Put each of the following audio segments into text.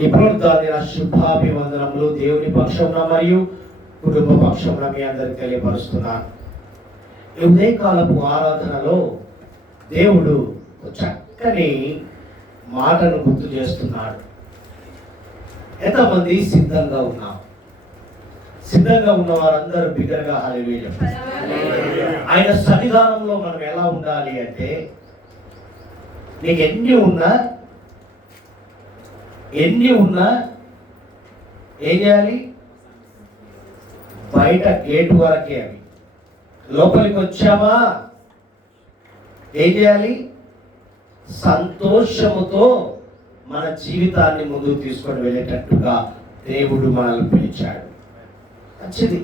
ఈ పునరుద్ధాన శుభాభివందనములు దేవుని పక్షమున మరియు కుటుంబ పక్షమున మీ అందరికి తెలియపరుస్తున్నాను. ఈ ఉదయకాలపు ఆరాధనలో దేవుడు చక్కని మాటను గుర్తు చేస్తున్నాడు. ఎంతమంది సిద్ధంగా ఉన్నాం? సిద్ధంగా ఉన్న వారందరూ బిగ్గరగా హల్లెలూయా. ఆయన సన్నిధానంలో మనం ఎలా ఉండాలి అంటే, నీకు ఎన్ని ఉన్నా ఏం చేయాలి? బయట గేటు వరకే. అవి లోపలికి వచ్చామా ఏం చేయాలి? సంతోషముతో మన జీవితాన్ని ముందుకు తీసుకొని వెళ్ళేటట్టుగా దేవుడు మనల్ని పిలిచాడు. మంచిది.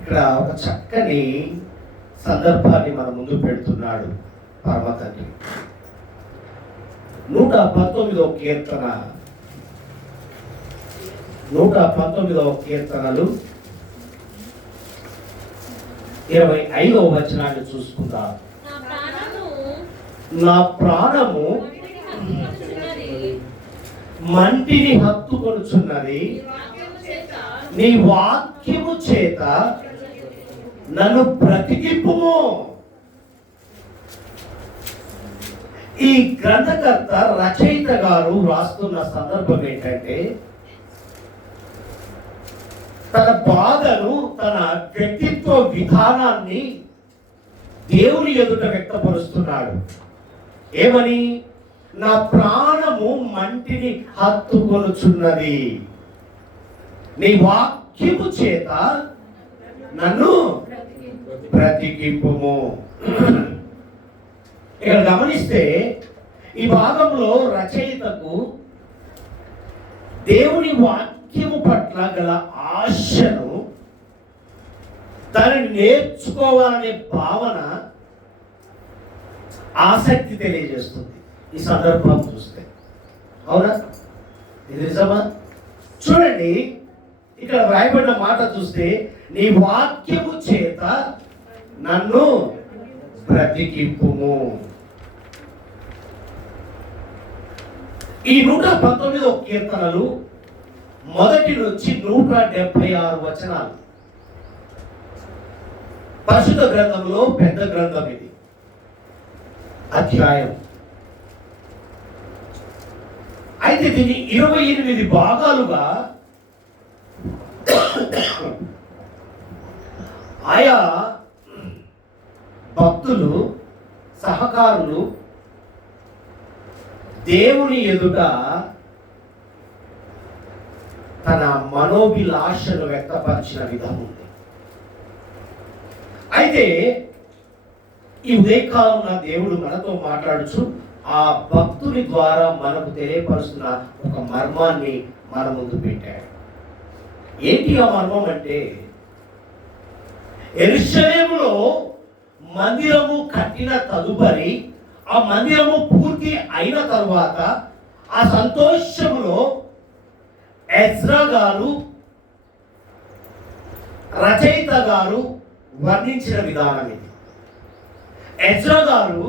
ఇక్కడ ఒక చక్కని సందర్భాన్ని మన ముందు పెడుతున్నాడు పరమ తండ్రి. 119వ కీర్తన 119వ కీర్తనలు 25వ వచనాన్ని చూసుకుందాం. నా ప్రాణము మంటిని హత్తుకొనుచున్నది, నీ వాక్యము చేత నన్ను బ్రతికింపుము. ఈ గ్రంథకర్త రచయిత గారు రాస్తున్న సందర్భం ఏంటంటే, తన బాధను, తన వ్యక్తిత్వ విధానాన్ని దేవుని ఎదుట వ్యక్తపరుస్తున్నాడు. ఏమని? నా ప్రాణము మంటిని హత్తుకొనుచున్నది, నీ వాక్యము చేత నన్ను బ్రతికింపుము. ఇక్కడ గమనిస్తే ఈ భాగంలో రచయితకు దేవుని వాక్యము పట్ల గల ఆశను, దానిని నేర్చుకోవాలనే భావన, ఆసక్తి తెలియజేస్తుంది ఈ సందర్భం చూస్తే. అవునా? ఇది నిజమా? చూడండి, ఇక్కడ రాయబడిన మాట చూస్తే, నీ వాక్యము చేత నన్ను బ్రతికింపుము. ఈ 119వ కీర్తనలు మొదటి నుంచి 176 వచనాలు. పరిశుద్ధ గ్రంథంలో పెద్ద గ్రంథం ఇది, అధ్యాయం. అయితే దీన్ని 28 భాగాలుగా ఆయా భక్తులు, సహకారులు దేవుని ఎదుట తన మనోభిలాషను వ్యక్తపరిచిన విధం ఉంది. అయితే ఈ ఉదయకాలం దేవుడు మనతో మాట్లాడుచు ఆ భక్తుని ద్వారా మనకు తెలియపరుస్తున్న ఒక మర్మాన్ని మన ముందు పెట్టాడు. ఏంటి ఆ మర్మం అంటే, యెరూషలేములో మందిరము కట్టిన తదుపరి, ఆ మందిరము పూర్తి అయిన తరువాత, ఆ సంతోషములో ఎజ్రా గారు, రచయిత గారు వర్ణించిన విధానం ఇది. ఎజ్రా గారు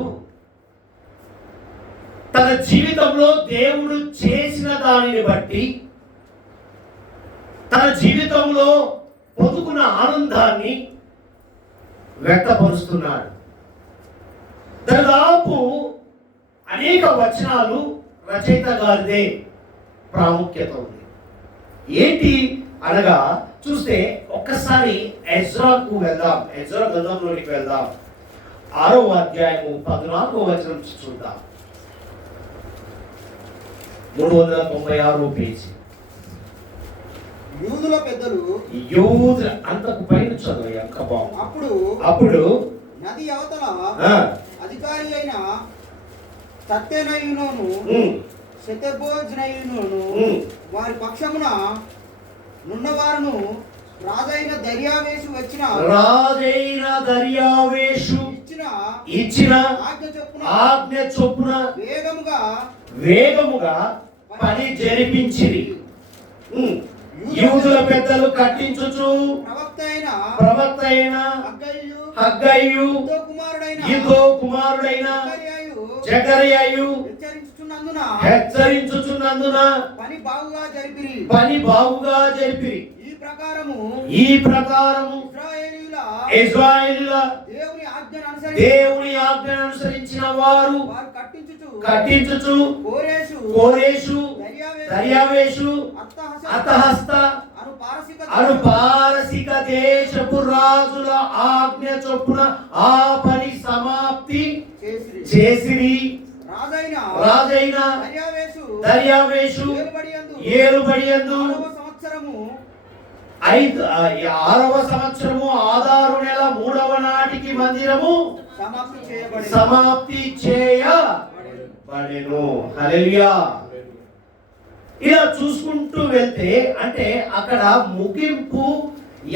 తన జీవితంలో దేవుడు చేసిన దానిని బట్టి, తన జీవితంలో పొందుకున్న ఆనందాన్ని వ్యక్తపరుస్తున్నాడు. దాదాపు అనేక వచనాలు రచయిత గారిదే ప్రాముఖ్యత ఉంది. ఏంటి అనగా చూస్తే ఒక్కసారి ఎజ్రాకు వెళ్దాం. ఎజ్రా గ్రంథంలోనికి వెళ్దాం. 6వ అధ్యాయము 14వ వచనం నుంచి చూద్దాం. 396 పేజీ. యూదుల పెద్దలు, అంతకు పైన చదువు ఎంత బాగుంది. అప్పుడు నది అవతల అధికారి అయిన సత్యనయును శతభోజనయును వారి పక్షమున నున్నవారును రాజైన దర్యావేషు ఇచ్చిన ఆజ్ఞ చొప్పున వేగముగా పని జరిపించిరి. యూదుల పెద్దలు కట్టించుచు ప్రవక్త అయిన హగ్గయ్యు, ఇదో కుమారుడైన జకర్యాయు హెచ్చరించుచున్నందున పని బాగుగా జరిపిరి. ఈ ప్రకారము ఇశ్రాయేలీయుల దేవుని ఆజ్ఞను అనుసరించిన వారు కట్టించుచు కోరేషు దర్యావేషు అతహస్త అను పారసిక దేశపు రాజుల ఆజ్ఞ చొప్పున ఆ పని సమాప్తి చేసిరి. రాజైన దర్యావేషు ఏలుబడియందు 6వ సంవత్సరము ఆదారు నెల 3వ నాటికి మందిరము సమాప్తి చేయబడెను. హల్లెలూయా. ఇలా చూసుకుంటూ వెళ్తే అంటే అక్కడ ముగింపు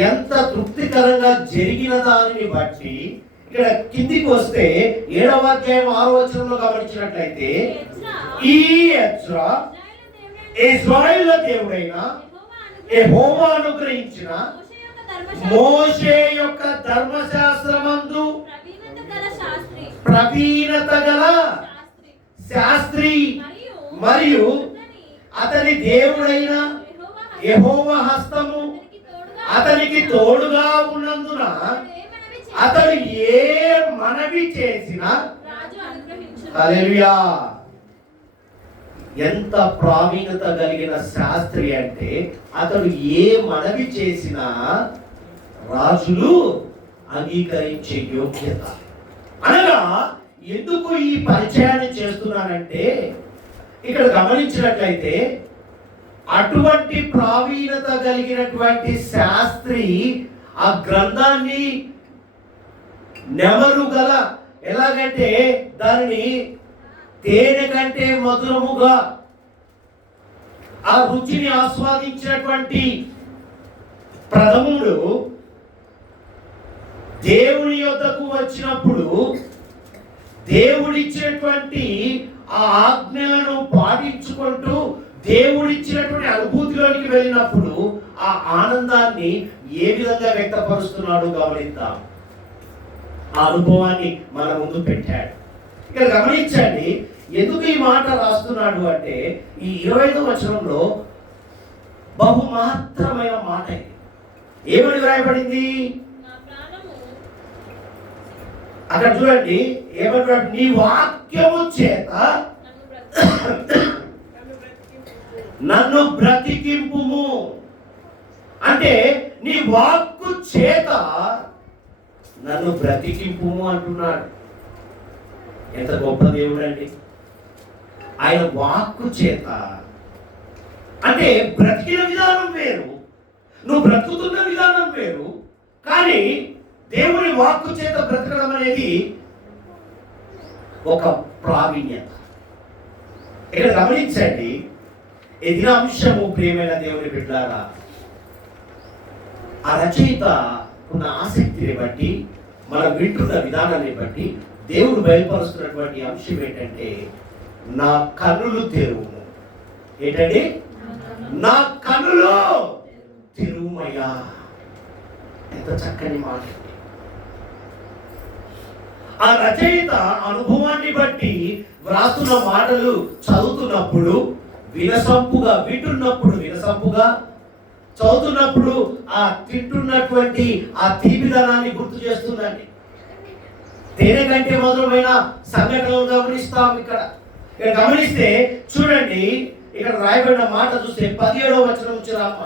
ఎంత తృప్తికరంగా జరిగిన దానిని బట్టి ఇక్కడ కిందికి వస్తే 7వ అధ్యాయం 6వ వచనంలో గమనించినట్లయితే ఈ ఎజ్రా ఇశ్రాయేలు దేవుడైన యెహోవా అనుగ్రహించిన మోషే యొక్క ధర్మశాస్త్రమందు ప్రవీణత గల శాస్త్రి మరియు అతని దేవుడైన యెహోవా హస్తము అతనికి తోడుగా ఉన్నందున అతడు ఏ మనవి చేసినా హల్లెలూయా. ఎంత ప్రావీణత కలిగిన శాస్త్రి అంటే అతడు ఏ మనవి చేసినా రాజులు అంగీకరించే యోగ్యత. అనగా ఎందుకు ఈ పరిచయాన్ని చేస్తున్నానంటే ఇక్కడ గమనించినట్లయితే అటువంటి ప్రావీణత కలిగినటువంటి శాస్త్రి ఆ గ్రంథాన్ని నెమరు గల ఎలాగంటే దానిని తేనె కంటే మధురముగా ఆ రుచిని ఆస్వాదించినటువంటి ప్రథముడు దేవుని యొద్దకు వచ్చినప్పుడు దేవుడిచ్చినటువంటి ఆ ఆజ్ఞలను పాటించుకుంటూ దేవుడిచ్చినటువంటి అనుభూతిలోనికి వెళ్ళినప్పుడు ఆ ఆనందాన్ని ఏ విధంగా వ్యక్తపరుస్తున్నాడు గమనిద్దాం. ఆ అనుభవాన్ని మన ముందు పెట్టాడు. ఇక్కడ గమనించండి, ఎందుకు ఈ మాట రాస్తున్నాడు అంటే ఈ 25వ వచనంలో బహు మహత్తరమైన మాట ఇది. ఏమని వ్రాయబడింది అక్కడ చూడండి. ఏమంటాడు? నీ వాక్యము చేత నన్ను బ్రతికింపుము. అంటే నీ వాక్కు చేత నన్ను బ్రతికింపుము అంటున్నాడు. ఎంత గొప్ప దేవుడు అండి ఆయన. వాక్కు చేత అంటే బ్రతికిన విధానం వేరు, నువ్వు బ్రతుకుతున్న విధానం వేరు. కానీ దేవుని వాక్కు చేత బ్రతకడం అనేది ఒక ప్రావీణ్యత. ఇక్కడ గమనించండి, ఎదిన అంశము ప్రియమైన దేవుని బిడ్డలారా, ఆ రచయిత ఉన్న ఆసక్తిని బట్టి మనం వింటున్న విధానాన్ని బట్టి దేవుడు బయలుపరుస్తున్నటువంటి అంశం ఏంటంటే నా కన్నులు తెరువుము. ఏంటండి? నా కన్నులు తెరువుమయ్యా. ఎంత చక్కని మాట. ఆ రచయిత అనుభవాన్ని బట్టి వ్రాస్తున్న మాటలు చదువుతున్నప్పుడు వినసంపుగా, వింటున్నప్పుడు వినసంపుగా, చదువుతున్నప్పుడు ఆ తింటున్నటువంటి ఆ తీపిదనాన్ని గుర్తు చేస్తుందండి. తేనె కంటే మధురమైన సంఘటనలు గమనిస్తాం. ఇక్కడ గమనిస్తే చూడండి, ఇక్కడ రాయబడిన మాట చూస్తే 17వ వచనం నుంచి రామ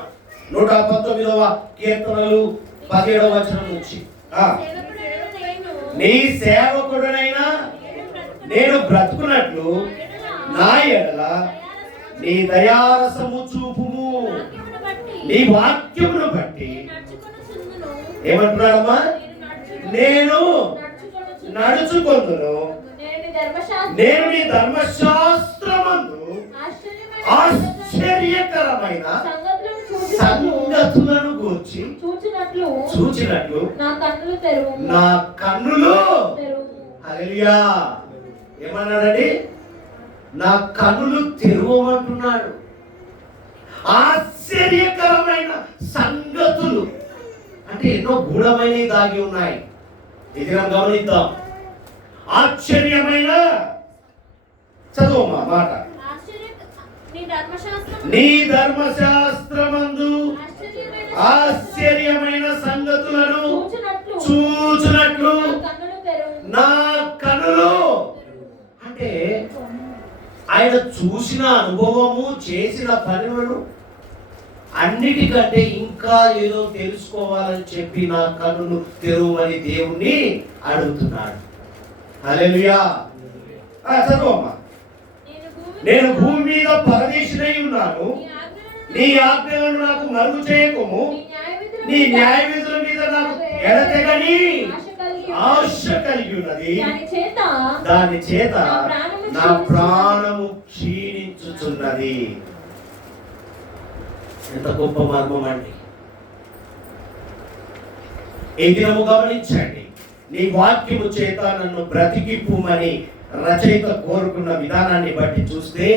119వ కీర్తనలు 17వ వచనం నుంచి నీ సేవకుడనైనా నేను బ్రతుకున్నట్లు నా ఎడల నీ దయారసము చూపుము. నీ వాక్యమును బట్టి ఏమంటున్నాడమ్మా? నేను నడుచుకొందును. నేను నీ ధర్మశాస్త్రమందు ఆశ్చర్యకరమైన సంగతులను గూర్చి చూచినట్లు నా కన్నులు హల్లెలూయా. ఏమన్నాడండి? నా కన్నులు తెరువమంటున్నాడు. ఆశ్చర్యకరమైన సంగతులు అంటే ఎన్నో గూఢమైనవి దాగి ఉన్నాయి. ఇది మనం గమనిద్దాం. ఆశ్చర్యమైన చదువు మాట నీ ధర్మశాస్త్రమందు ఆశ్చర్యమైన సంగతులను చూచునట్లు నా కనులు. అంటే ఆయన చూసిన అనుభవము, చేసిన పనులను అన్నిటికంటే ఇంకా ఏదో తెలుసుకోవాలని చెప్పి నా కన్నులు తెరువమని దేవుణ్ణి అడుగుతున్నాడు. హల్లెలూయా. చదువమ్మా. నేను భూమి మీద పరదేశినై ఉన్నాను, నీ ఆజ్ఞలను నాకు మరుగు చేయకము, నీ న్యాయ విధుల మీద నాకు ఎడతెగని ఆశ కలిగి ఉన్నది, దాని చేత నా ప్రాణము క్షీణించుచున్నది. ఎంత గొప్ప మర్మం అండి. ఈ దినము గమనించండి, నీ వాక్యము చేత నన్ను బ్రతికిప్పుమని రచయిత కోరుకున్న విధానాన్ని బట్టి చూస్తే,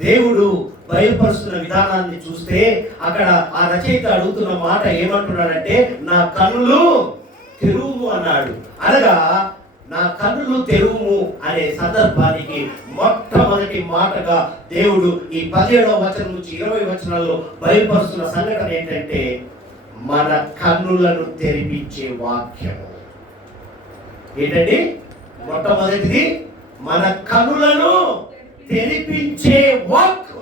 దేవుడు బయలుపరుస్తున్న విధానాన్ని చూస్తే, అక్కడ ఆ రచయిత అడుగుతున్న మాట ఏమంటున్నాడంటే, నా కన్నులు తెరువుము అన్నాడు. అనగా నా కన్నులు తెరువుము అనే సందర్భానికి మొట్టమొదటి మాటగా దేవుడు ఈ 17వ వచనం నుంచి 20 వచనాల్లో బయలుపరుస్తున్న సంఘటన ఏంటంటే, మన కన్నులను తెరిపించే వాక్యము. ఏంటండి? మొట్టమొదటిది మన కన్నులను తెరిపించే వాక్.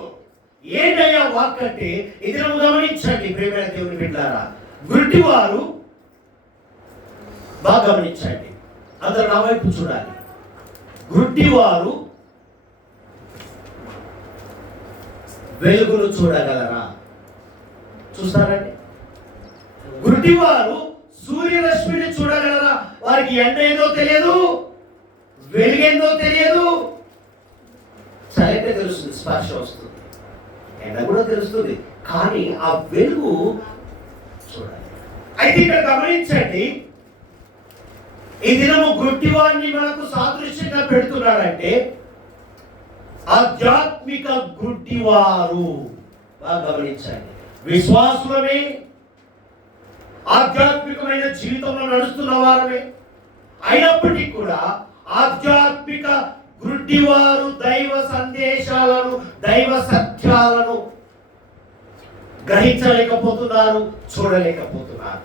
ఏంటయ్యా వాక్ అంటే? ఇది గమనించండి ప్రియమైన దేవుని బిడ్డలారా, గుడ్డివారు బాగా గమనించండి, అందరు నా వైపు చూడాలి. గుడ్డివారు వెలుగును చూడగలరా? చూస్తారండి. గుడ్డివారు సూర్యరశ్మిని చూడగలరా? వారికి ఎండ ఏదో తెలియదు, వెలుగేందో తెలియదు. సరైతే తెలుస్తుంది, స్పర్శ వస్తుంది, ఎండ కూడా తెలుస్తుంది, కానీ ఆ వెలుగు చూడాలి. అయితే ఇక్కడ గమనించండి, ఈ దినము గుడ్డివారిని మనకు సాదృశ్యంగా పెడుతున్నాడంటే ఆధ్యాత్మిక గుడ్డివారు. బాగా గమనించండి, విశ్వాసులమే, ఆధ్యాత్మికమైన జీవితంలో నడుస్తున్న వారమే అయినప్పటికీ కూడా ఆధ్యాత్మిక గుడ్డివారు దైవ సందేశాలను, దైవ సత్యాలను గ్రహించలేకపోతున్నారు, చూడలేకపోతున్నారు.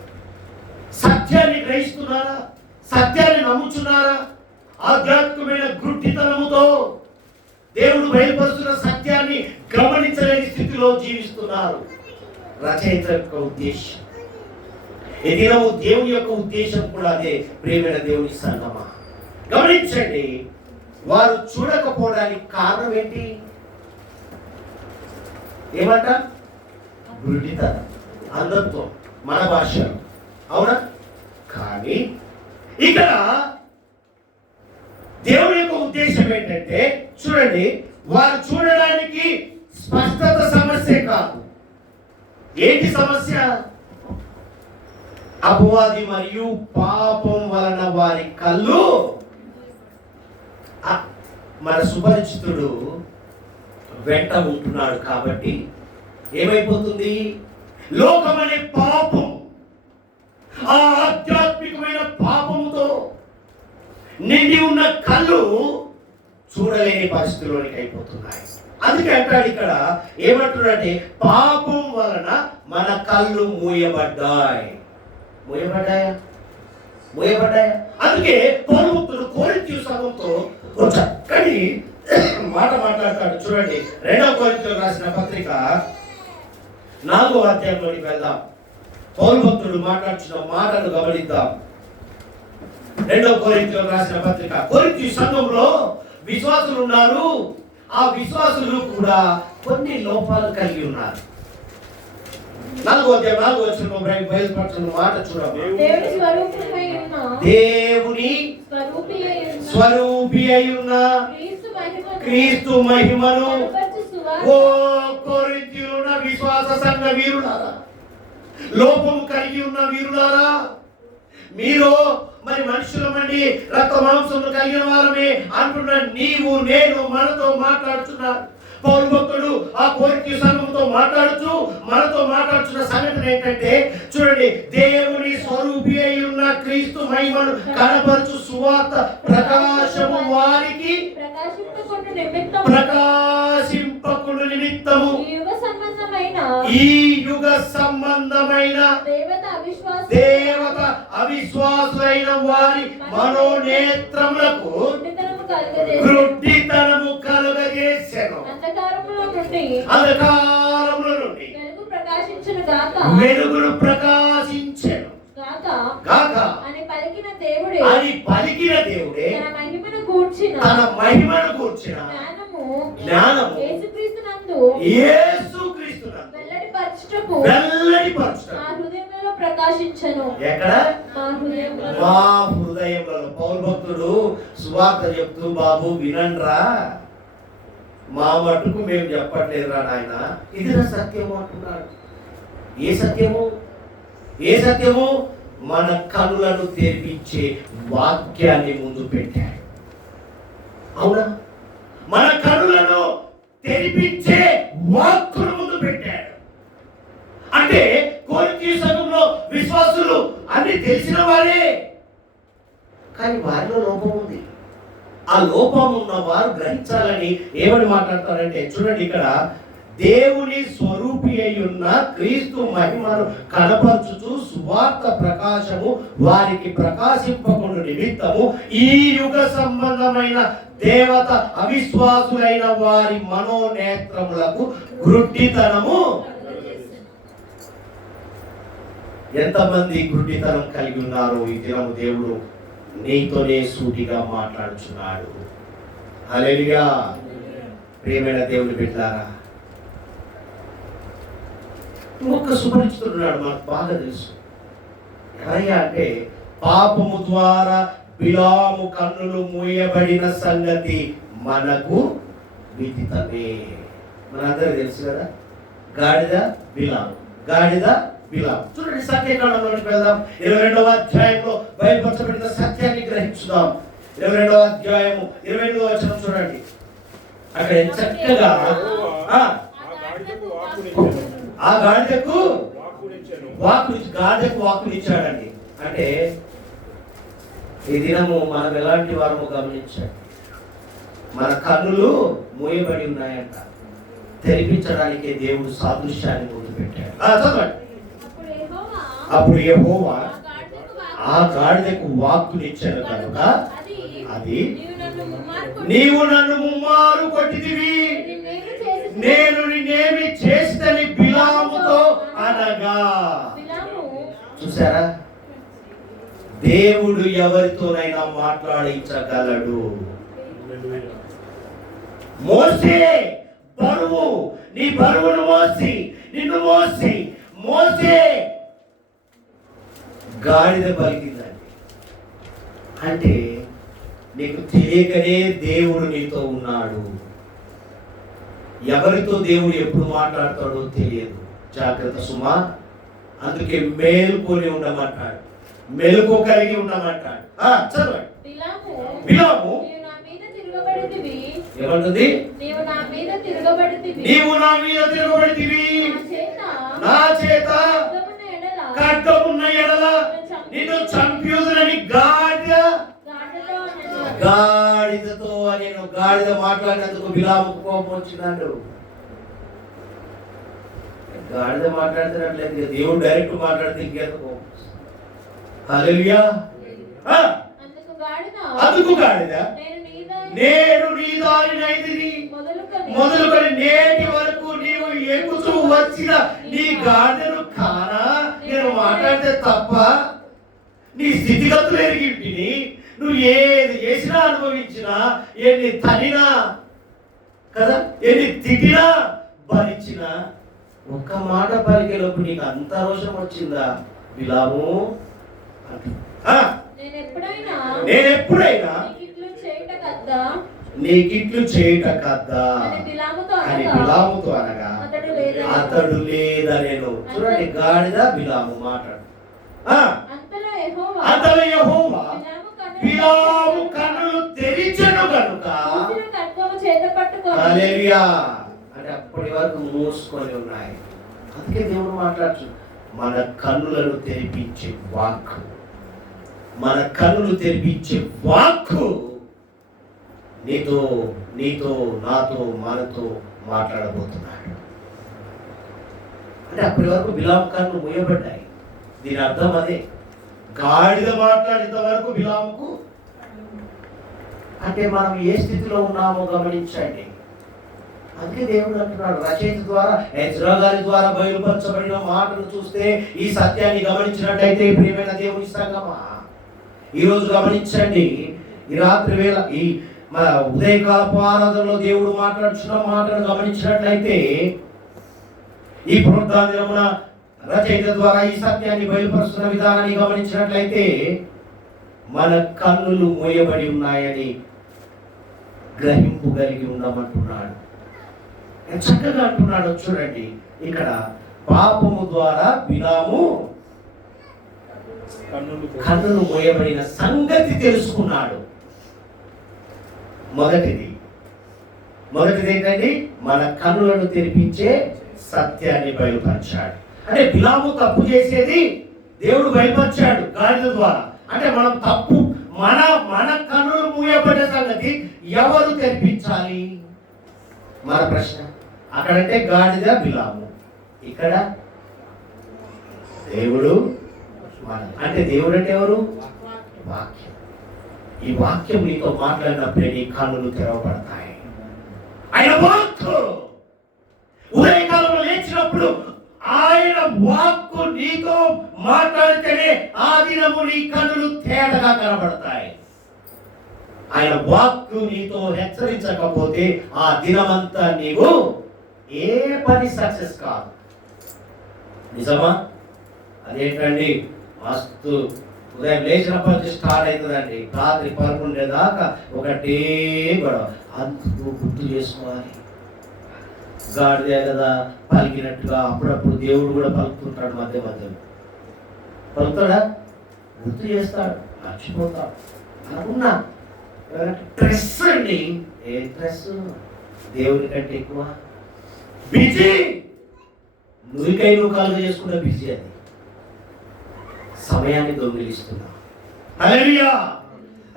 సత్యాన్ని గ్రహిస్తున్నారా? సత్యాన్ని నమ్ముచున్నారా? ఆధ్యాత్మికమైన గుడ్డితనముతో దేవుడు బయలుపరుస్తున్న సత్యాన్ని గమనించలేని స్థితిలో జీవిస్తున్నారు. రచయిత యొక్క ఉద్దేశం, ఈ దినము దేవుని యొక్క ఉద్దేశం కూడా అదే. ప్రియమైన దేవుని సంగమా, గమనించండి, వారు చూడకపోవడానికి కారణం ఏంటి? ఏమంట? గుడ్డితనం, అంధత్వం, మన భాషలో, అవునా? కానీ ఇక్కడ దేవుని యొక్క ఉద్దేశం ఏంటంటే, చూడండి, వారు చూడడానికి స్పష్టత సమస్య కాదు. ఏంటి సమస్య? అపవాది మరియు పాపం వలన వారి కళ్ళు, మన సుపరిచితుడు వెంట ఉంటున్నాడు కాబట్టి ఏమైపోతుంది? లోకమనే పాపం, ఆ ఆధ్యాత్మికమైన పాపముతో నిండి ఉన్న కళ్ళు చూడలేని పరిస్థితిలోనికి అయిపోతున్నాయి. అందుకే అంటాడు ఇక్కడ, ఏమంటున్నాడంటే, పాపం వలన మన కళ్ళు మూయబడ్డాయి. మూయబడ్డాయా? మూయబడ్డాయా? అందుకే పౌలు కొరింథీ సంఘంతో ఒక చక్కని మాట మాట్లాడతాడు. చూడండి, 2వ కొరింథీయులకు రాసిన పత్రిక 4వ అధ్యాయంలోకి వెళ్దాం. పౌలు భక్తుడు మాట్లాడుతున్న మాటలు గమనిద్దాం. 2వ కొరింథీయులకు రాసిన పత్రిక. కొరింథీ సంఘంలో విశ్వాసులు ఉన్నారు. ఆ విశ్వాసులు కూడా కొన్ని లోపాలు కలిగి ఉన్నారు. 4వ అధ్యాయం 4వ వచనంలో బయలుపడుతున్న మాట చూడండి. దేవుని స్వరూపి అయి ఉన్న క్రీస్తు మహిమను ఓ కొరింథీయులు ఉన్న విశ్వాస సంఘ వీరులారా, లోపము కలిగి ఉన్న వీరులారా, మీరు మరి మనుషులమండి, రక్త మాంసములు కలిగిన వారమే అంటున్న నీవు నేను మనతో మాట్లాడుతున్నారు. పౌలు భక్తుడు ఆ కొరింథీ సంఘంతో మాట్లాడుతూ మనతో మాట్లాడుతున్న సంగతి ఏంటంటే, చూడండి, దేవుని స్వరూపి అయి ఉన్న క్రీస్తు మహిమను కనపరచు సువార్త ప్రకాశము వారికి ప్రకాశింపకును నిమిత్తము ఈ యుగ సంబంధమైన దేవత అవిశ్వాసులైన వారి మనోనేత్రములకు గ్రుడ్డితనము కలుగజేసెను. అంధకారములో నుండి వెలుగును ప్రకాశించెను గాక అని పలికిన దేవుడే తన మహిమను కూర్చిన జ్ఞానము యేసుక్రీస్తునందు వెల్లడిపరచుటకు మా హృదయంలో ప్రకాశించెను. ఎక్కడ? మా హృదయంలో. మా హృదయంలో. పౌలు భక్తుడు సువార్త చెప్తూ, బాబు వినండ్రా, మా మటుకు మేము చెప్పట్లేదురా నాయన, ఇది నా సత్యము అంటున్నాడు. ఏ సత్యము? ఏ సత్యము? మన కనులను తెరిపించే వాక్యాన్ని ముందు పెట్టాడు. అవునా? మన కనులను తెరిపించే వాక్కును ముందు పెట్టాడు. అంటే కొరింథీ సంఘంలో విశ్వాసులు అన్ని తెలిసిన వారే, కానీ వారిలో లోపం ఉంది. ఆ లోపం ఉన్న వారు గ్రహించాలని ఏమని మాట్లాడతారంటే, చూడండి ఇక్కడ, దేవుని స్వరూపి అయి ఉన్న క్రీస్తు మహిమను కనపరచుచు సువార్త ప్రకాశము వారికి ప్రకాశింపకుండా నిమిత్తము ఈ యుగ సంబంధమైన దేవత అవిశ్వాసులైన వారి మనోనేత్రములకు గ్రుడ్డితనము. ఎంతమంది గుడ్డితనం కలిగి ఉన్నారో ఈ దినము దేవుడు నీతోనే సూటిగా మాట్లాడుచున్నాడు. హల్లెలూయా. ప్రియమైన దేవుని బిడ్డలారా, ఇంకొక సుపరిచితుడున్నాడు, మనకు బాగా తెలుసు. ఎవరయ్యా అంటే, పాపము ద్వారా బిలాము కన్నులు మూయబడిన సంగతి మనకు విదితమే. మనందరూ తెలుసు కదా, గాడిద బిలాము, గాడిద బిలాము. చూడండి, సత్యకాండంలోకి వెళ్దాం. 22వ అధ్యాయంలో బయలుపరచబడిన సత్యాన్ని గ్రహించుదాం. 22వ అధ్యాయము 22వ వచనం చూడండి. అక్కడ చక్కగా ఆ గాడిదకు వాక్కునిచ్చాడండి. అంటే ఈ దినము మనం ఎలాంటి వారము గమనించాలి. మన కన్నులు మూయబడి ఉన్నాయంట, తెరిపించడానికి దేవుడు సాదృశ్యాన్ని ముందు పెట్టాడు. చదవండి. అప్పుడు యెహోవా ఆ గాడిదకు వాక్కునిచ్చాడు కనుక అది, నీవు నన్ను ముమ్మారు కొట్టితివి, నేను నిన్నేమి చేస్తని బిలాముతో అనగా. చూసారా, దేవుడు ఎవరితోనైనా మాట్లాడించగలడు. మోసే బరువు, నీ బరువును మోసి నిన్ను మోసే గాడిద పలికిందండి. అంటే నీకు తెలియకనే దేవుడు నీతో ఉన్నాడు. ఎవరితో దేవుడు ఎప్పుడు మాట్లాడతాడో తెలియదు. జాగ్రత్త సుమా. అందుకే మేలుకొని ఉండమంటాడు, మెలకు కలిగి ఉండమంటాడు. చదవండి. బిలాము ఏమంటుంది? నీవు నా మీద తిరగబడితివి, నా చేత ఖడ్గమున్న ఎడల నిన్ను చంపుదునని గాడిదతో నేను గాడిద మాట్లాడినందుకు బిలాముకు కోపం వచ్చిందండు. గాడిద మాట్లాడుతున్నట్లేదు, దేవుడు డైరెక్ట్ మాట్లాడితే ఇంకెందుకు. హల్లెలూయా. అందుకు గాడిద, నేను నీ దారినైతిని మొదలుకొని నేటి వరకు నీవు ఎక్కుతూ వచ్చిన నీ గాడిదను కానా నేను మాట్లాడితే తప్ప? నీ స్థితిగతులు ఎరిగింటిని, నువ్వు ఏది చేసినా అనుభవించినా, ఎన్ని తనినా కదా, ఎన్ని తిట్టినా భరించినా, ఒక్క మాట పలికేలోపు నీకు అంత రోషం వచ్చిందా బిలాము? నేనెప్పుడైనా నీకిట్లు చేయట కద్దా అని బిలాముతో అనగా అతడు లేదా నేను. చూడండి, గాడిద బిలాము మాట్లాడు. అంతలో యెహోవా బిలాము కన్నులు తెరిచెను గనుక. హల్లెలూయా. అంటే అప్పటి వరకు మూసుకొని ఉన్నాయి. అందుకే దేవుడు మాట్లాడుచు, మన కన్నులను తెరిపించే వాక్కు, మన కన్నులు తెరిపించే వాక్కు నీతో నాతో మనతో మాట్లాడబోతున్నాడు. అంటే అప్పటి వరకు బిలాము కన్ను మూయబడ్డాయి. దీని అర్థం అదే, గాడిద మాట్లాడేంత వరకు బిలాముకు. అంటే మనం ఏ స్థితిలో ఉన్నామో గమనించండి. అందుకే దేవుడు అంటున్నాడు, రచయిత ద్వారా ఎజ్రా గారి ద్వారా బయలుపరచబడిన మాటలు చూస్తే ఈ సత్యాన్ని గమనించినట్టయితే ప్రియమైన దేవుని సంగమా, ఈరోజు గమనించండి. ఈ రాత్రి వేళ ఈ మన ఉదయకాలపు ఆరాధనలో దేవుడు మాట్లాడుతున్న మాటలు గమనించినట్లయితే, ఈ పునరుద్ధానమున రచయిత ద్వారా ఈ సత్యాన్ని బయలుపరుస్తున్న విధానాన్ని గమనించినట్లయితే మన కన్నులు మూయబడి ఉన్నాయని గ్రహింపు కలిగి ఉండమంటున్నాడు. చక్కగా అంటున్నాడు చూడండి. ఇక్కడ పాపము ద్వారా బిలాము కన్నులు మూయబడిన సంగతి తెలుసుకున్నాడు. మొదటిది ఏంటండి? మన కన్నులను తెరిపించే సత్యాన్ని బయలుపరిచాడు. అంటే బిలాము తప్పు చేసేది దేవుడు బయలుపరిచాడు గాడిద ద్వారా. అంటే మనం తప్పు మన కన్నులు మూయబడే సంగతి ఎవరు తెరిపించాలి? మన ప్రశ్న. అక్కడంటే గాడిద బిలాము, ఇక్కడ దేవుడు. అంటే దేవుడు అంటే ఎవరు? వాక్యం. ఈ వాక్యం నీతో మాట్లాడినప్పుడే నీ కన్నులు తెరవబడతాయి. ఆయన వాక్కు ఉదయకాలంలో లేచినప్పుడు ఆయన వాక్కు నీతో మాట్లాడితేనే ఆ దినము నీ కన్నులు తేటగా కనబడతాయి. ఆయన వాక్కు నీతో హెచ్చరించకపోతే ఆ దినమంతా నీవు ఏ పని సక్సెస్ కాదు. నిజమా? అదేంటండి, మస్తు ఉదయం లేచినప్పటి నుంచి స్టార్ట్ అవుతుందండి, రాత్రి 11 దాకా ఒకటే గొడవ. అందుకు గుర్తు చేసుకోవాలి. గాడిదే కదా పలికినట్టుగా అప్పుడప్పుడు దేవుడు కూడా పలుకుతుంటాడు. మధ్య మధ్యలో పలుకుతాడా? గుర్తు చేస్తాడు, మర్చిపోతాడు. అనుకున్నా స్ట్రెస్ అండి. ఏ స్ట్రెస్? దేవుడి కంటే ఎక్కువ బిజీ. నువ్వు కలుగు చేసుకున్న బిజీ. అది సమయాన్ని దొంగిలిస్తున్నా. హల్లెలూయా.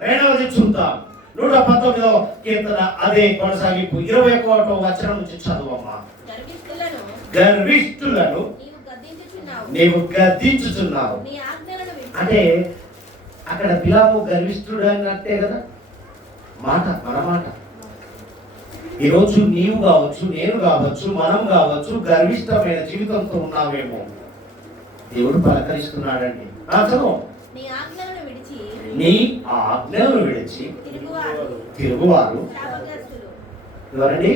రెండవది చూద్దాం. 119వ కీర్తన అదే కొనసాగింపు 21వ వచనం నుంచి చదువమ్మా. గర్విష్ఠులను నీవు గద్దించుచున్నావు. అంటే అక్కడ బిలాము గర్విష్ఠుడు అన్నట్టే కదా మాట, మన మాట. ఈరోజు నీవు కావచ్చు, నేను కావచ్చు, మనం కావచ్చు గర్విష్టమైన జీవితంతో ఉన్నామేమో. దేవుడు పలకరిస్తున్నాడండి. చదువు. నీ ఆజ్ఞలను విడిచి తిరుగువారు ఎవరండి?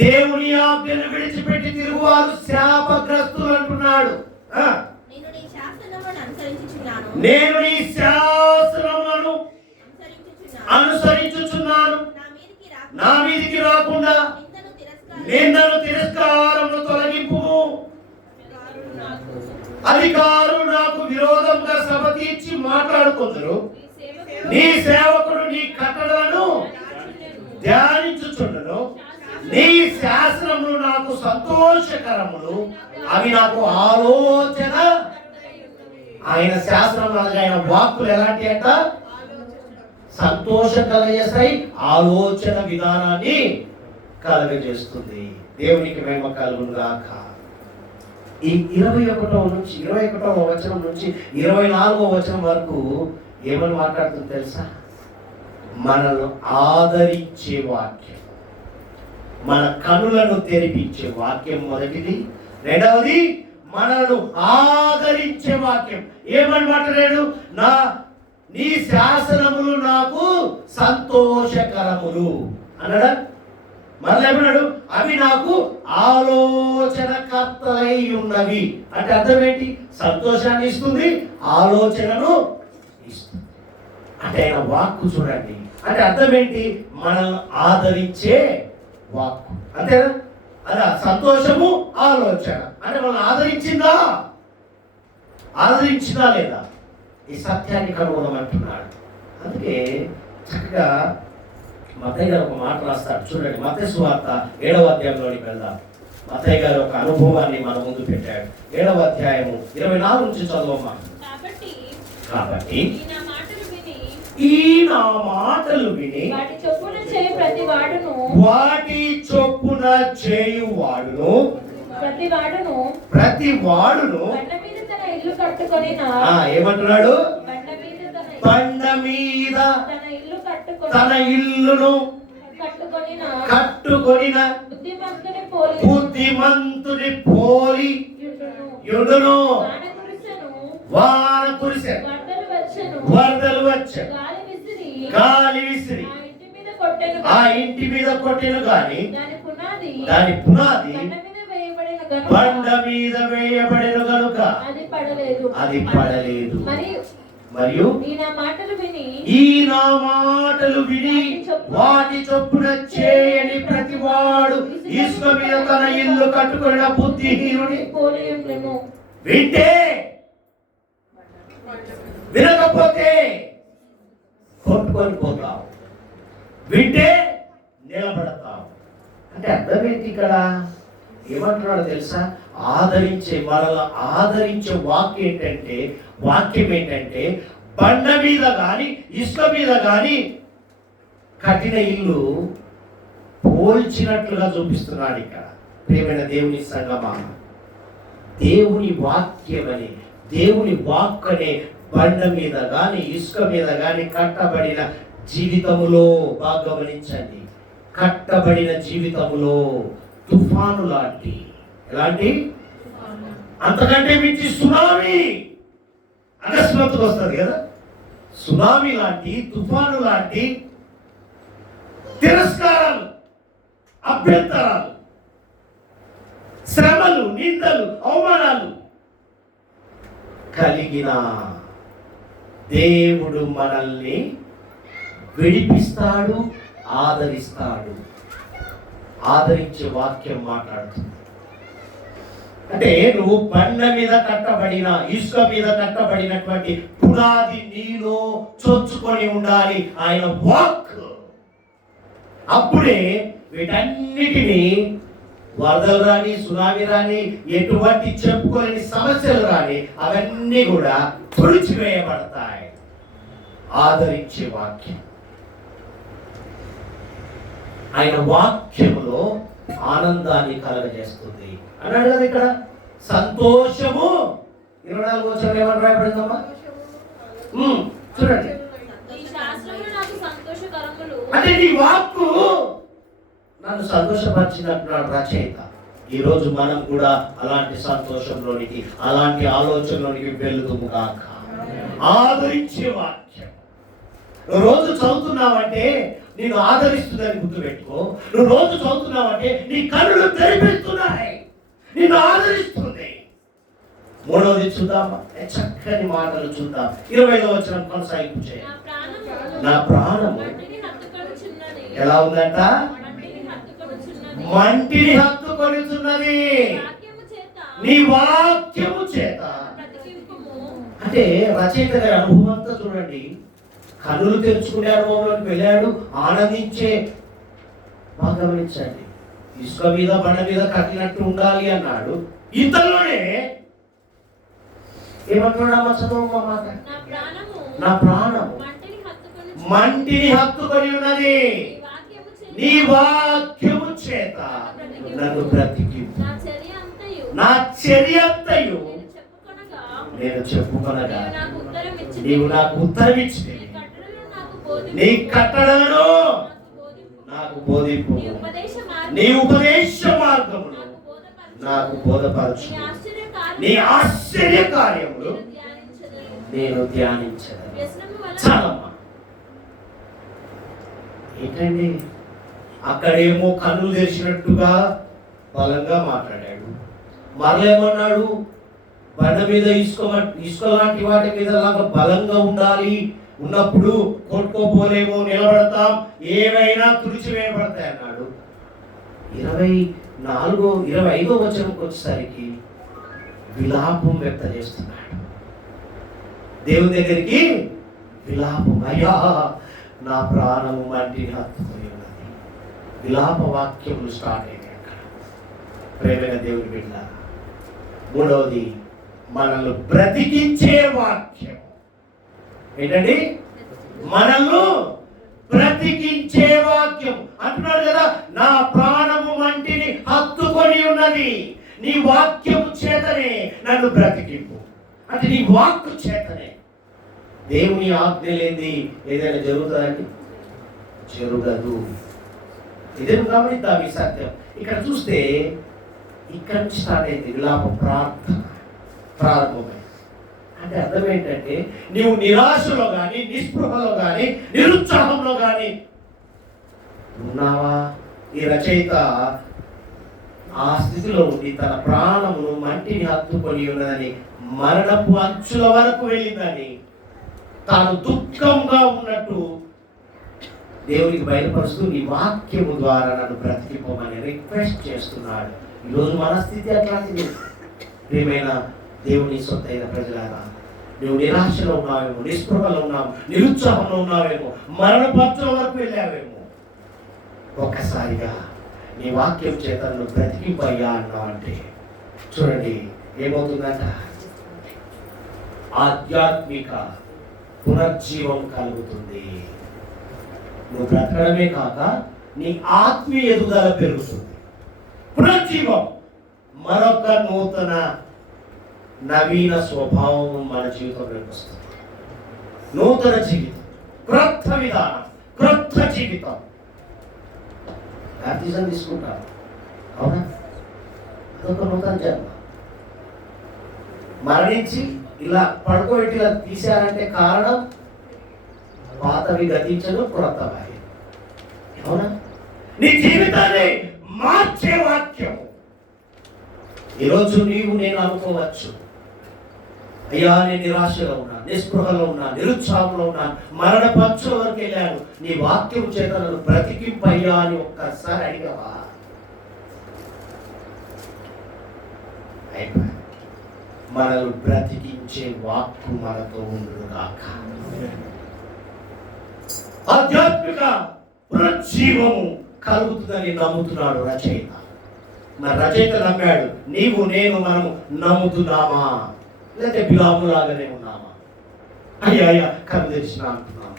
దేవుని ఆజ్ఞను విడిచిపెట్టి తిరుగువారు శాపగ్రస్తులు అంటున్నాడు. నేను నీ శాసనములను అనుసరించుచున్నాను, నా మీదికి రాకుండా నిందను తిరస్కారమును తొలగింపు. అధికారులు నాకు విరోధంగా సభ తీర్చి మాట్లాడుకుందరు. నీ సేవకుడు నీ కట్టడలను ధ్యానించుచుండును. నీ శాసనములు నాకు సంతోషకరములు, అవి నాకు ఆలోచన. ఆయన శాసనం అనగా ఆయన వాక్కులు ఎలాంటి అంట? సంతోష కలయసై ఆలోచన విధానాన్ని కలగజేస్తుంది. దేవునికి మహిమ కలుగును గాక. ఈ 21వ వచనం నుంచి 24వ వచనం వరకు ఏమని మాట్లాడుతుంది తెలుసా? మనల్ని ఆదరించే వాక్యం, మన కనులను తెరిపించే వాక్యం మొదటిది. రెండవది మనల్ని ఆదరించే వాక్యం. ఏమని మాట్లాడాడు? నీ శాసనములు నాకు సంతోషకరములు అన్నాడా? మరలా ఏమన్నాడు? అవి నాకు ఆలోచనకర్తలై ఉన్నవి. అంటే అర్థం ఏంటి? సంతోషాన్ని ఇస్తుంది, ఆలోచనను ఇస్తుంది. అంటే ఆయన వాక్కు చూడండి. అంటే అర్థం ఏంటి? మనల్ని ఆదరించే వాక్కు. అంతేనా? అలా సంతోషము, ఆలోచన అంటే మనల్ని ఆదరించిందా లేదా? ఈ సత్యాన్ని కనుగొనమంటున్నాడు. అందుకే చక్కగా మత్తయి గారు ఒక మాట రాస్తాడు చూడండి. మత్తయి సువార్త 7వ అధ్యాయంలోనికి వెళ్దాం. మత్తయి గారు ఒక అనుభవాన్ని మన ముందు పెట్టాడు. 7వ అధ్యాయము 24 నుంచి చదవమ్మా. కాబట్టి ఈ నా మాటలు విని వాటి చొప్పున చేయు ప్రతి వాడును వాటి చొప్పున చేయువాడును ప్రతి బండ వాడును మీద తన ఇల్లు కట్టుకొనిన ఏమంటున్నాడు? బండ మీద తన ఇల్లు తన ఇల్లును కట్టుకొనిన బుద్ధిమంతుని పోలి యుడును. వాన కురిసెను, వరదలు వచ్చెను, గాలి విసిరి ఆ ఇంటి మీద కొట్టెను గాని దాని పునాది బండ మీద వేయబడిన గనుక అది పడలేదు. మరియు ఈ నా మాటలు విని వాటి చొప్పున చేయని ప్రతివాడు ఇసుక మీద తన ఇల్లు కట్టుకున్న బుద్ధిహీనుడి వింటే వినకపోతే కొట్టుకొని పోతావు, వింటే నిలబడతావు. అంటే అర్థం ఏంటి ఇక్కడ? ఏమంటున్నాడు తెలుసా? ఆదరించే మనల్ని ఆదరించే వాక్యం ఏంటంటే బండ మీద కానీ ఇసుక మీద కానీ కట్టిన ఇల్లు పోల్చినట్లుగా చూపిస్తున్నాడు ఇక్కడ. ప్రియమైన దేవుని సంగమా, దేవుని వాక్యమని, దేవుని వాక్ అనే బండ మీద కానీ ఇసుక మీద కానీ కట్టబడిన జీవితములో బాగా గమనించండి, కట్టబడిన జీవితములో తుఫాను లాంటి, ఎలాంటి? అంతకంటే మించి సునామీ అకస్మాత్తుగా వస్తుంది కదా, సునామీ లాంటి, తుఫాను లాంటి తిరస్కారాలు, అభ్యంతరాలు, శ్రమలు, నిందలు, అవమానాలు కలిగిన దేవుడు మనల్ని విడిపిస్తాడు, ఆదరిస్తాడు. ఆదరించే వాక్యం మాట్లాడుతుంది. అంటే నువ్వు బండ మీద కట్టబడిన, ఇసుక మీద కట్టబడినటువంటి పునాది నీలో చొచ్చుకొని ఉండాలి ఆయన వాక్. అప్పుడే వీటన్నిటినీ వరదలు రాని, సునామీ రాని, ఎటువంటి చెప్పుకోలేని సమస్యలు రాని అవన్నీ కూడా తుడిచివేయబడతాయి. ఆదరించే వాక్యం, ఆయన వాక్యములో ఆనందాన్ని కలగజేస్తుంది అన్నాడు కదా ఇక్కడ. సంతోషము 24వ వచనం ఏమని రాయబడిందమ్మా? చూడండి. అంటే నీ వాక్కు నన్ను సంతోషపరిచినట్టున్నాడు రచయిత. ఈరోజు మనం కూడా అలాంటి సంతోషంలోనికి, అలాంటి ఆలోచనలోనికి వెళ్తుము కాక. ఆదరించే వాక్యం. నువ్వు రోజు చదువుతున్నావంటే నిన్ను ఆదరిస్తుందని గుర్తుపెట్టుకో. నువ్వు రోజు చదువుతున్నావంటే నీ కన్నులు తెరిపిస్తున్నాయి, నిన్ను ఆదరిస్తుంది. మూడవది చూద్దామా? చక్కని మాటలు చూద్దాం. 25వ వచనం కొనసాగింపు చేయాలి. నా ప్రాణము ఎలా ఉందంట? మంటిని హత్తుకొనుచున్నది నీ వాక్యము చేత. అంటే రచయిత గారి అనుభవం అంతా చూడండి. కన్నులు తెరుచుకునే అనుభవంలోకి వెళ్ళాడు, ఆనందించే. బాగా గమనించండి, ఇసుక మీద బండ మీద కట్టినట్టు ఉండాలి అన్నాడు. ఇంతలోనే ఏమంటున్నాడు? చదువు మాట. నా ప్రాణము మంటిని హత్తుకొని ఉన్నది నీ వాక్యము చేత నన్ను బ్రతికింపు. నా చర్య అంతయు నేను చెప్పుకొనగా నీవు నాకు ఉత్తరం ఇచ్చి నీ కట్టడలను నాకు బోధింపు, నీ ఉపదేశ మార్గమును నాకు బోధపరచు, నీ ఆశ్చర్య కార్యములు నేను ధ్యానించను. చాలమ్మా. ఏంటండి, అక్కడేమో కన్నులు తెరిచినట్టుగా బలంగా మాట్లాడాడు. మరలేమన్నాడు? బండ మీద ఇసుక లాంటి వాటి మీద లాగా బలంగా ఉండాలి, ఉన్నప్పుడు కొట్టుకోపోలేమో, నిలబడతాం, ఏవైనా తుడిచివేయబడతాయి అన్నాడు. 25వ వచనంకి వచ్చేసరికి విలాపం వ్యక్తం చేస్తున్నాడు. దేవుని దగ్గరికి విలాపం. అయ్యా నా ప్రాణము మంటిని హత్తుకొని ఉన్నది. విలాప వాక్యములు స్టార్ట్ అయ్యాయి అక్కడ. ప్రేమైన దేవుని బిడ్డ. మూడవది మనల్ని బ్రతికించే వాక్యం. ఏంటండి? మనల్ని బ్రతికించే వాక్యం అంటున్నాడు కదా, నా ప్రాణము వంటిని హత్తుకొని ఉన్నది, నీ వాక్యము చేతనే నన్ను బ్రతికింపు. అంటే నీ వాక్కు చేతనే. దేవుని ఆజ్ఞ లేనిది ఏదైనా జరుగుతుందండి? జరగదు. ఇదేం గమనిద్దాం ఈ సత్యం. ఇక్కడ చూస్తే ఇక్కడ నుంచి స్టార్ట్ అయింది విలాప ప్రార్థన ప్రారంభమైంది. అంటే అర్థం ఏంటంటే, నీవు నిరాశలో కానీ, నిస్పృహలో కానీ, నిరుత్సాహంలో కానీ ఉన్నావా? ఈ రచయిత ఆ స్థితిలో ఉండి తన ప్రాణమును మంటిని హత్తుకొని ఉన్నదని, మరణపు అంచుల వరకు వెళ్ళిందని, తాను దుఃఖంగా ఉన్నట్టు దేవునికి బయలుపరుస్తూ నీ వాక్యము ద్వారా నన్ను బ్రతికిపోమని రిక్వెస్ట్ చేస్తున్నాడు. ఈరోజు మన స్థితి అట్లాంటిది. ప్రియమైన దేవుని సొత్తైన ప్రజలారా, నువ్వు నిరాశలో ఉన్నావేమో, నిస్పృహలో ఉన్నావు, నిరుత్సాహంలో ఉన్నావేమో, మరణపత్రం వరకు వెళ్ళావేమో. ఒక్కసారిగా నీ వాక్యం చేత నువ్వు బ్రతికిపోయా అన్నావు అంటే చూడండి ఏమవుతుందంట, ఆధ్యాత్మిక పునర్జీవం కలుగుతుంది. నువ్వు బ్రతకడమే కాక నీ ఆత్మీయ ఎదుగుదల పెరుగుతుంది. పునర్జీవం, మరొక నూతన నవీన స్వభావం మన జీవితంలోకి వస్తుంది. నూతన జీవితం, క్రొత్త విధానం, క్రొత్త జీవితం. బ్యాప్టిజం తీసుకుంటారు, అవునా? అదొక నూతన జన్మ. మరణించి ఇలా పడుకోబెట్టి ఇలా తీశారంటే కారణం పాతవి గతించను, క్రొత్తవి. అవునా? నీ జీవితాన్ని మార్చే వాక్యం. ఈరోజు నీవు నేను అనుకోవచ్చు, అయ్యా నేను నిరాశలో ఉన్నాను, నిస్పృహలో ఉన్నాను, నిరుత్సాహంలో ఉన్నాను, మరణ పంచుల వరకు వెళ్ళాను, నీ వాక్యం చేత నన్ను బ్రతికింపయ్యా అని ఒక్కసారి అడిగావా? అయిపోయి మనల్ని బ్రతికించే వాక్కు మనతో ఉండుగాక. ఆధ్యాత్మిక పునర్జీవము కలుగుతుందని నమ్ముతున్నాడు రచయిత. మరి రచయిత నమ్మాడు, నీవు నేను మనము నమ్ముతున్నామా? లేకపోతే బిలాములాగానే ఉన్నామా? అయ్యా కళ్ళు తెరిచిన అంటున్నాం.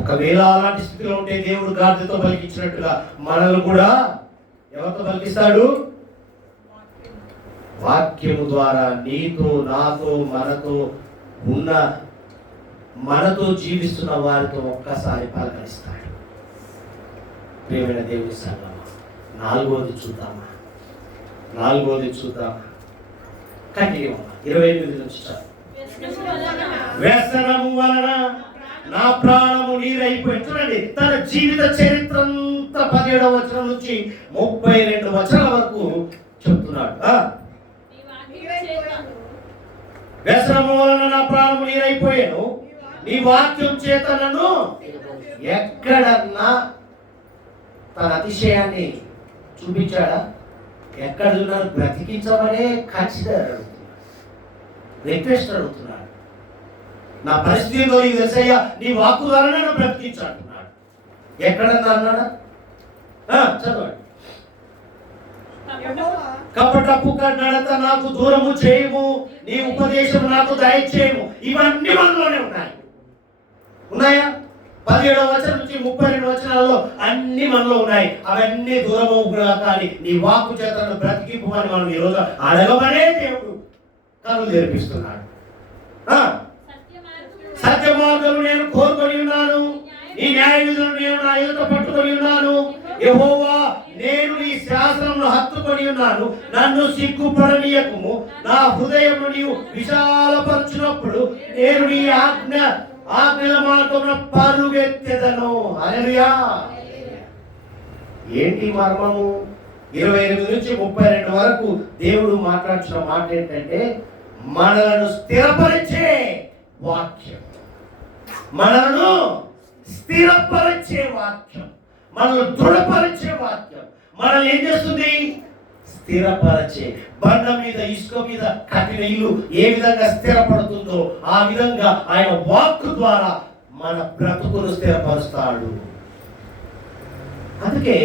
ఒకవేళ అలాంటి స్థితిలో ఉంటే దేవుడు గాడిదతో పలికించినట్టుగా మనల్ని కూడా ఎవరితో పలికిస్తాడు? వాక్యము ద్వారా నీతో, నాతో, మనతో జీవిస్తున్న వారితో ఒక్కసారి పలకరిస్తాడు. ప్రియమైన దేవుని సంగమా, నాలుగోది చూద్దామా? కంటిన్యూ 28 నుంచి వ్యసనము వలన నా ప్రాణము నీరైపోయింది. చూడండి, తన జీవిత చరిత్ర అంతా 17వ వచనం నుంచి 32 వచనాల వరకు చెప్తున్నాడు. వ్యసనము వలన నా ప్రాణము నీరైపోయాను, నీ వాక్యం చేత నన్ను. ఎక్కడన్నా తన అతిశయాన్ని చూపించాడా? ఎక్కడ చూడాలి? బ్రతికించమనే కన్సిడర్ అడుగుతున్నాడు, రిక్వెస్ట్ అడుగుతున్నాడు. నా పరిస్థితిలో నీకు తెలుసయ్యా, నీ వాక్కు ద్వారా నన్ను బ్రతికించంటున్నాడు. ఎక్కడన్నా అన్నాడా? చదవండి. కపటపు నడత నాకు దూరము చేయము, నీ ఉపదేశం నాకు దయచేయము. ఇవన్నీ మనలోనే ఉన్నాయా? 17వ వచనం నుంచి 32 వచనాల్లో అన్ని మనలో ఉన్నాయి. అవన్నీ దూరము కానీ నీ వాక్కు చేత బ్రతికింపు అని మనం ఈరోజు అడగమనే దేవుడు కనులు నేర్పిస్తున్నాడు. సత్య మార్గము నేను కోరుకొని ఉన్నాను, నీ న్యాయ విధులను నేను నా ఎదుట పట్టుకొని ఉన్నాను. యెహోవా, నేను నీ శాసనమును హత్తుకొని ఉన్నాను, నన్ను సిగ్గుపడనీయకుము. నా హృదయమును నీవు విశాలపరచునప్పుడు నేను నీ ఆజ్ఞల మార్గమున పరుగెత్తెదను. హల్లెలూయా. ఏంటి మర్మము? 28 నుంచి 32 వరకు దేవుడు మాట్లాడుతున్న మాట ఏంటంటే, మనలను స్థిరపరిచే వాక్యం, మనలను స్థిరపరిచే వాక్యం, మనల్ని దృఢపరిచే వాక్యం మనల్ని ఏం చేస్తుంది? స్థిరపరిచే. బండ మీద, ఇసుక మీద కట్టిన ఇల్లు ఏ విధంగా స్థిరపడుతుందో ఆ విధంగా ఆయన వాక్కు ద్వారా మన బ్రతుకును స్థిరపరుస్తాడు. అందుకే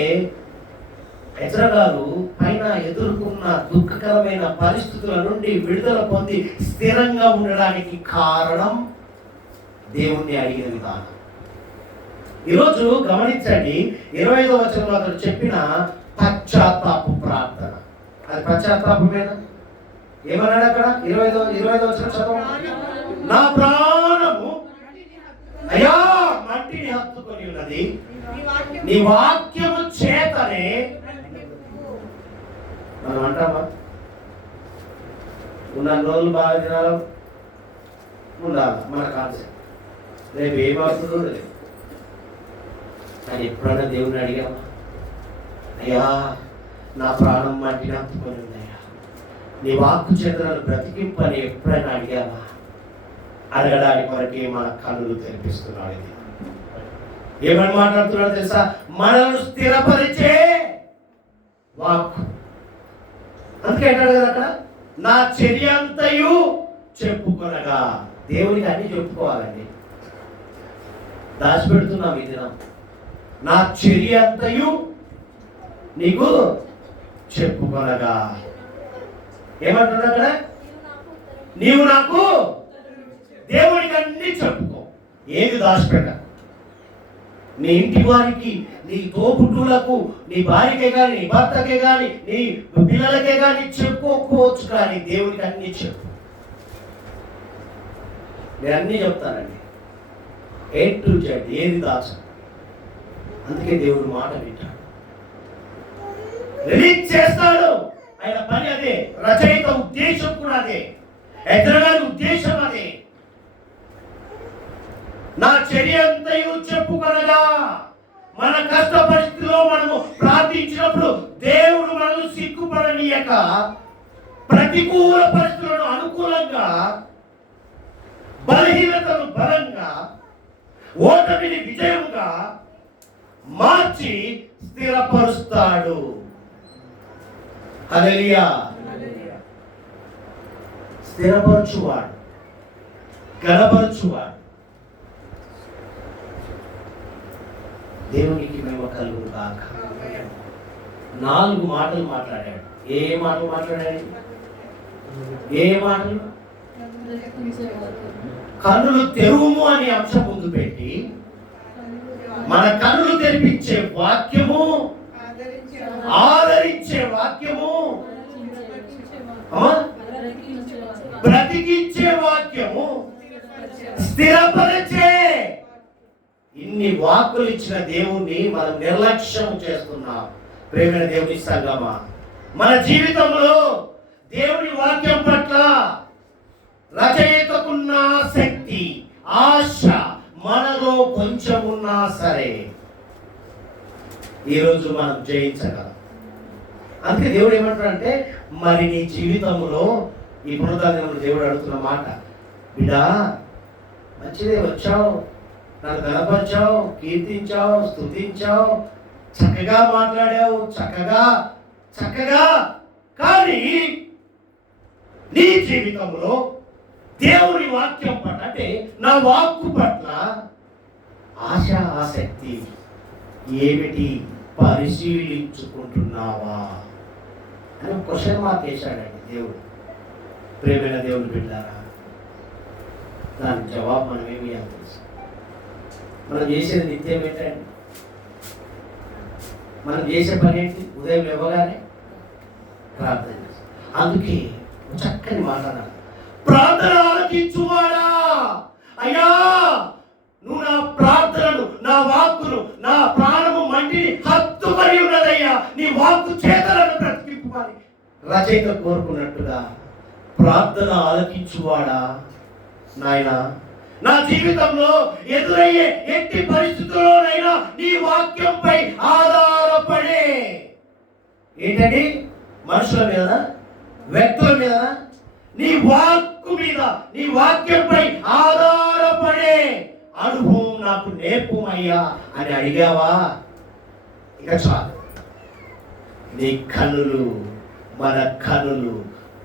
ఎజ్రా గారు పైన ఎదుర్కొన్న దుఃఖకరమైన పరిస్థితుల నుండి విడుదల పొంది స్థిరంగా ఉండడానికి కారణం దేవుణ్ణి అడిగిన విధానం. ఈరోజు గమనించండి, 25వ వచనంలో అతడు చెప్పిన పశ్చాత్తాపు ప్రార్థన. అది పశ్చాత్తాపమేనా? ఏమన్నాడు అక్కడ? 25వ వచనం చదవ. నా ప్రాణము అయ్యా మట్టిని హత్తుకొని ఉన్నది, నీ వాక్యము చేతనే. మనం అంటామా ఉన్న రోజులు బాగా తినాలి ఉండాలి మన కాన్సెప్ట్, రేపు ఏమవుతుందో లేదు. కానీ ఎప్పుడైనా దేవుని అడిగామా, అయ్యా నా ప్రాణం మట్టిని హత్తుకొని ఉందయ్యా, నీ వాక్కు చేత నన్ను బ్రతికింపని ఎప్పుడైనా అడిగామా? అడగడానికి వరకే మన కన్నులు తెరిపిస్తున్నాడు. ఇది ఏమని మాట్లాడుతున్నాడు తెలుసా? మనల్ని స్థిరపరిచే వాక్కు. అందుకే అంటాడు కదా అక్కడ, నా చర్య అంతయు చెప్పుకొనగా. దేవునికి అన్ని చెప్పుకోవాలండి, దాచిపెడుతున్నాం ఈ దినం. నా చర్య అంతయు నీకు చెప్పుకొనగా. ఏమంటున్నాడు అక్కడ? నీవు నాకు, దేవునికి అన్ని చెప్పుకో, ఏది దాచిపెట్ట. నీ ఇంటి వారికి, నీ తోబుట్టులకు, నీ భార్యకే కానీ, నీ భర్తకే కానీ, నీ పిల్లలకే కానీ చెప్పుకోకపోవచ్చు, కానీ దేవునికి అన్ని చెప్పు. నేను అన్నీ చెప్తానండి, A to Z, ఏది దాచ. అందుకే దేవుడు మాట వింటాడు, రిలీజ్ చేస్తాడు. ఆయన పని అదే, రచయిత ఉద్దేశం కూడా అదే, ఎదురుగారి ఉద్దేశం అదే. నా చర్య అంతయు చెప్పుకొనగా. మన కష్ట పరిస్థితిలో మనము ప్రార్థించినప్పుడు దేవుడు మనల్ని సిగ్గుపడనీయక ప్రతికూల పరిస్థితులను అనుకూలంగా, బలహీనతను బలంగా, ఓటమిని విజయంగా మార్చి స్థిరపరుస్తాడు. హల్లెలూయా. స్థిరపరచువాడు, గణపరచువాడు. దేవునికి మేము కలుగు కాక. 4 మాటలు మాట్లాడాడు. ఏ మాటలు మాట్లాడాడు? ఏ మాటలు? కన్నులు తెరువుము అనే అంశం ముందు పెట్టి, మన కన్నులు తెరిపించే వాక్యము, ఆదరించే వాక్యము, బ్రతికించే వాక్యము, స్థిరపరిచే. ఇన్ని వాక్కులు ఇచ్చిన దేవుణ్ణి మనం నిర్లక్ష్యం చేస్తున్నాం. ప్రేమైన దేవుని సంగమా, మన జీవితంలో దేవుని వాక్యం పట్ల రచయితకున్న శక్తి, ఆశ మనలో కొంచెం ఉన్నా సరే ఈరోజు మనం జయించగలం. అందుకే దేవుడు ఏమంటాడంటే, మరి నీ జీవితంలో ఈ పునరుద్ధానంలో దేవుడు అడుగుతున్న మాట, బిడ్డా మంచిదే, వచ్చావు, నన్ను గణపరిచావు, కీర్తించావు, స్తుతించావు, చక్కగా మాట్లాడావు, చక్కగా కానీ నీ జీవితంలో దేవుని వాక్యం పట్ల, అంటే నా వాక్కు పట్ల ఆశ, ఆసక్తి ఏమిటి పరిశీలించుకుంటున్నావా అని క్వశ్చన్ మార్క్ వేశాడండి దేవుడు. ప్రేమైన దేవుని బిడ్డారా, దానికి జవాబు మనం ఏమి తెలుసు? మనం చేసేది నిత్యం ఏంటండి? మనం చేసే పని ఏంటి? ఉదయం ఇవ్వగానే ప్రార్థన చేస్తాం. అందుకే చక్కని మాట్లాడాలి, ప్రార్థన ఆలకించువాడా, అయ్యా నువ్వు నా ప్రార్థనను, నా వాక్కును, నా ప్రాణము మంటిని హత్తుకొని ఉన్నదయ్యా, నీ వాక్కు చేతలను బ్రతికింపుకొని. రచయిత కోరుకున్నట్టుగా ప్రార్థన ఆలకించువాడా, నాయన నా జీవితంలో ఎదురయ్యే ఎట్టి పరిస్థితుల్లోనైనా నీ వాక్యంపై ఆధారపడే. ఏంటండి? మనుషుల మీద, వ్యక్తుల మీద, నీ వాక్కు మీద, నీ వాక్యంపై ఆధారపడే అనుభవం నాకు నేర్పుమయ్యా అని అడిగావా? ఇక చాలు, నీ కన్నులు, మన కన్నులు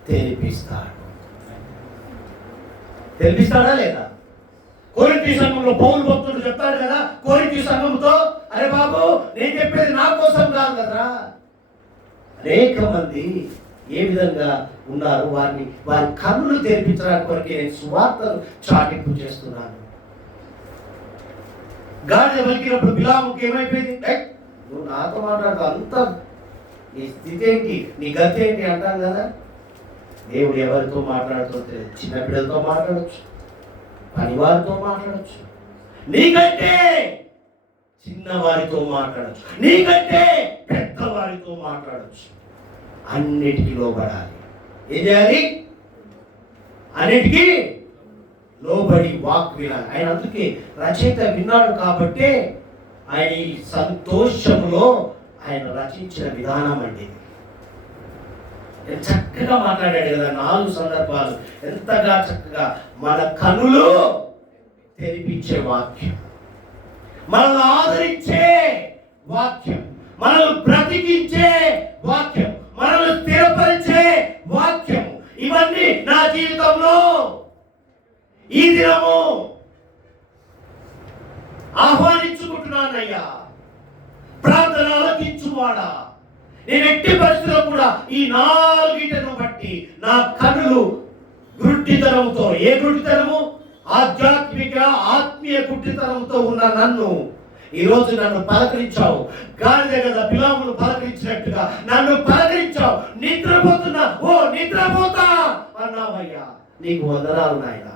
తెలిపిస్తాడా లేదా? కొరింథీ సంఘంలో పౌలు భక్తుడు చెప్తాడు కదా, కొరింథీ సంఘంతో, అరే బాబు నేను చెప్పేది నా కోసం కాదు కదరా. అనేక మంది ఏ విధంగా ఉన్నారు, వారి కన్నులు తెరిపించడానికి కొరకే నేను సువార్తను చాటింపు చేస్తున్నాను. గాడిద పలికినప్పుడు బిలాముకి ఏమైపోయింది? ఏయ్, నువ్వు నాతో మాట్లాడుతూ అంత నీ స్థితి ఏంటి, నీ గతి ఏంటి అంటాం కదా. దేవుడు ఎవరితో మాట్లాడుతుంటే చిన్నపిల్లలతో మాట్లాడచ్చు, పనివారితో మాట్లాడచ్చు, నీకంటే చిన్నవారితో మాట్లాడచ్చు, నీకంటే పెద్దవారితో మాట్లాడచ్చు. అన్నిటికీ లోబడాలి. ఏం చేయాలి? అన్నిటికీ లోబడి వాక్ వినాలి. ఆయన అందుకే రచయిత విన్నాడు కాబట్టి ఆయన ఈ సంతోషంలో ఆయన రచించిన విధానం అండి. చక్కగా మాట్లాడాడు కదా 4 సందర్భాలు. ఎంతగా చక్కగా మన కనులు తెరిపించే వాక్యం, మనల్ని ఆదరించే వాక్యం, మనల్ని బ్రతికించే వాక్యం, మనల్ని స్థిరపరిచే వాక్యం. ఇవన్నీ నా జీవితంలో ఈ దినము ఆహ్వానించుకుంటున్నానయ్యా. ప్రార్థన ఆలకించువాడా, నేను ఎట్టి పరిస్థితుల్లో కూడా ఈ 4 బట్టి నా కన్నులు గుడ్డితనంతో, ఏ గుడ్డితనము? ఆధ్యాత్మిక ఆత్మీయ గుడ్డితనంతో ఉన్న నన్ను ఈరోజు నన్ను పలకరించావు. గాడిద కదా బిలామును పలకరించినట్టుగా నన్ను పలకరించావు. నిద్రపోతున్నా, ఓ నిద్రపోతా అన్నావయ్యా, నీకు వందనాలు నాయన.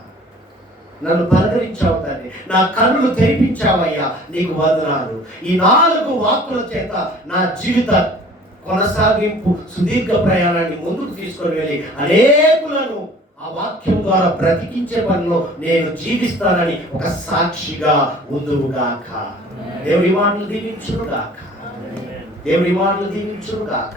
నన్ను పలకరించావు తండ్రి, నా కన్నులు తెరిపించావయ్యా, నీకు వందనాలు. ఈ 4 వాక్కుల చేత నా జీవిత కొనసాగింపు సుదీర్ఘ ప్రయాణాన్ని ముందుకు తీసుకొని వెళ్ళి అనేకులను ఆ వాక్యం ద్వారా బ్రతికించే పనిలో నేను జీవిస్తానని ఒక సాక్షిగా ఉందువుగాక. దేవుడి మాటలు దీవించునుగాక. దేవుడి మాటలు దీవించునుగాక.